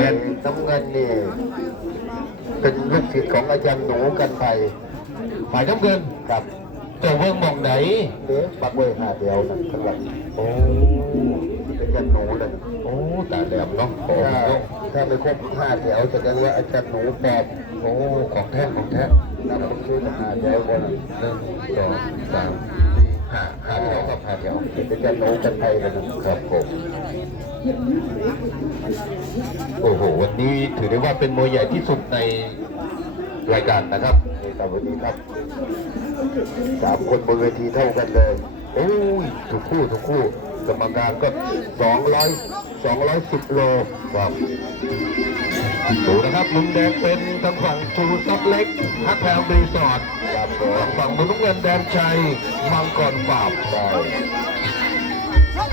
แดนน้ำเงินนี่เป็นลูกศิษย์ของอาจารย์หนูกันไปฝ่ายน้ำเงินกับเจ้าเบิ่งหมองไหนเด็กปักเว้ยหาเดียวนั่นข้างหลังโอ้อาจารย์หนูเลยโอ้ตาแหลมเนาะโอ้ถ้าถ้าไม่ครบห้าแถวจะเรียกว่าอาจารย์หนูแปดโอ้ของแท้ของแท้นำผมช่วยหาแถวคนหนึ่งสองสามสี่ห้าห้าแถวกับห้าแถวเป็นอาจารย์หนูกันไปเลยนะครับผม โอ้โหวันนี้ถือได้ว่าเป็นมวยใหญ่ที่สุดในรายการนะครับนี่ครับวันนี้ครับสามคนบนเวทีเท่ากันเลยโอ้ยทุกคู่ทุกคู่กรรมการก็สองร้อยสองร้อยสิบโลครับดูนะครับมุมแดงเป็นทางฝั่งชูซับเล็กฮักแพงรีสอร์ททางฝั่งมุมน้ำเงินแดนชัยมังกรฝาบได้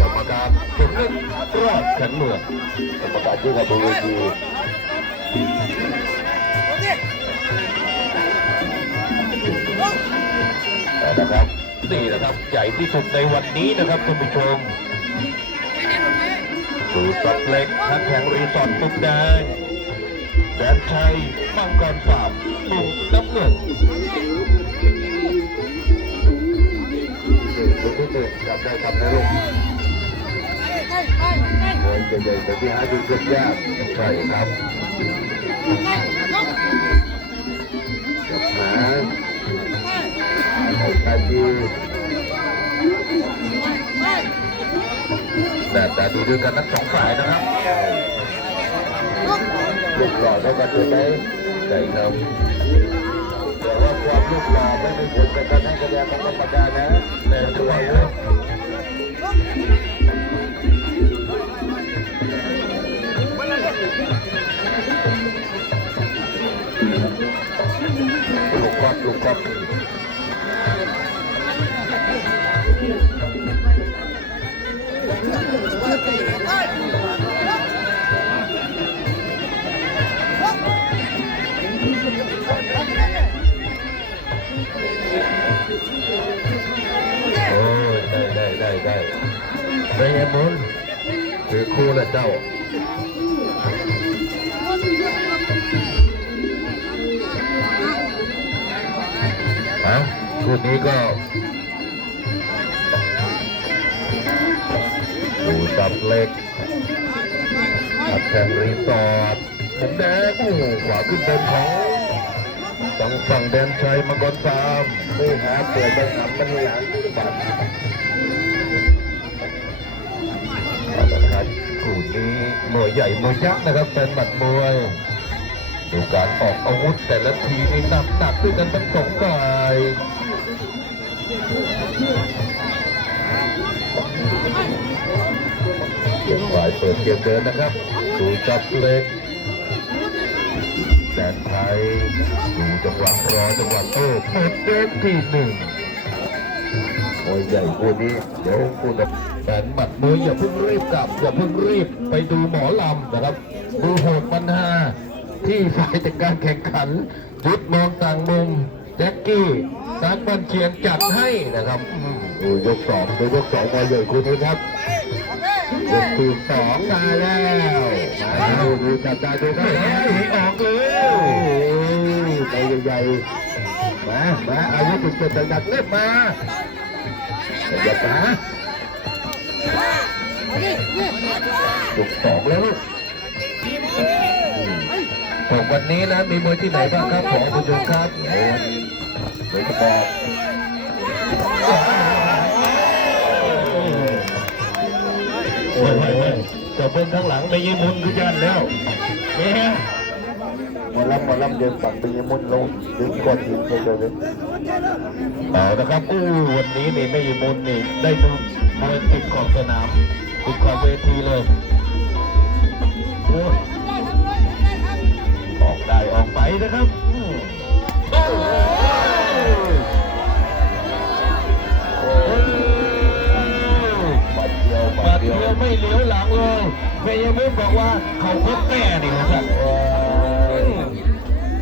กรรมการถึงเล่นรอดขันเมืองกรรมการที่กับบนเวทีนะครับนี่นะครับใหญ่ที่สุดในวันนี้นะครับท่านผู้ชมสูซับเล็กฮักแพงรีสอร์ทมุมแดงแดนชัยมังกรฝาบมุมน้ำเงิน ลูกที่หนึ่งจับได้ทำนะลูกโอ้ยใหญ่ๆแต่ที่หาดูเยอะยากใช่ครับจับหาตาดีแต่แต่ดูด้วยกันทั้งสองฝ่ายนะครับลูกหล่อเท่ากันถูกไหมใช่ครับแต่ว่าความลูกหล่อไม่มีผลกับการให้คะแนนของกรรมการนะ แน่ ได้ไงมุนถือคู่แล้วเจ้าฮะคู่นี้ก็ดูจับเล็กอัดแทงรีสอร์ทผมแดงโอ้โหขวาขึ้นเดินของฝั่งฝั่งแดนชัยมังกรฟามไม่หาเปิดไปทำมันหลังบัตรเอาละครับคู่นี้มวยใหญ่มวยยักษ์นะครับเป็นหมัดมวยดูการออกอาวุธแต่ละทีนี่หนักหนักด้วยกันทั้งสองฝ่ายเกมฝ่ายเปิดเกมเดินนะครับ ดูจับเล็กแดนไทยดูจังหวะรอจังหวะโต้หมดเกมที่หนึ่งมวยใหญ่คู่นี้เดี๋ยวคุณแฟนหมัดมวยอย่าเพิ่งรีบกลับ อย่าเพิ่งรีบไปดูหมอลำนะครับดูโหดปัญหาที่ฝ่ายจัดการแข่งขันยุดมองต่างมุมแจ็คกี้นักบันเชียงจัดให้นะครับอืมดูยกสองดูยกสองมวยใหญ่คู่นี้ครับยกที่สองมาแล้วมาดูดูจับตาดูครับแหมหนีออกเลยโอ้ยใบใหญ่ๆมามาอาวุธจุดเจ็ดดักๆเล่นมาอย่าป๋า ยกสองแล้วลูกผมวันนี้นะมีมวยที่ไหนบ้างครับขอคุณผู้ชมครับโอ้ยเดี๋ยวจะบอกโอ้ยโอ้ยโอ้ยจะเป็นข้างหลังไม่ยิมุนคือยันแล้วเนี่ยหมอลำหมอลำเดินปักปีมุนลงดึงก้อนหินไปเลยเอานะครับอู้วันนี้นี่ไม่ยิมุนนี่ได้ดู มวยติดขอบสนามติดขอบเวทีเลยออกได้ออกไปนะครับอืมโอ้ยโอ้ยปัดเดียวปัมาดเยวไม่เหลียวหลังเลยเมย์ไม่บอกว่าเขาพบแม่นี่นะครับ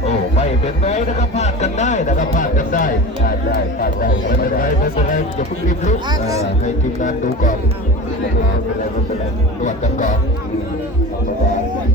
โอ้ไม่เป็นไรนะครับพลาดกันได้นะครับพลาดกันได้พลาดได้พลาดได้ไม่เป็นไรไม่เป็นไรอย่าเพิ่งรีบลุกให้ทีมงานดูก่อนไม่เป็นไรไม่เป็นไรตรวจกันก่อน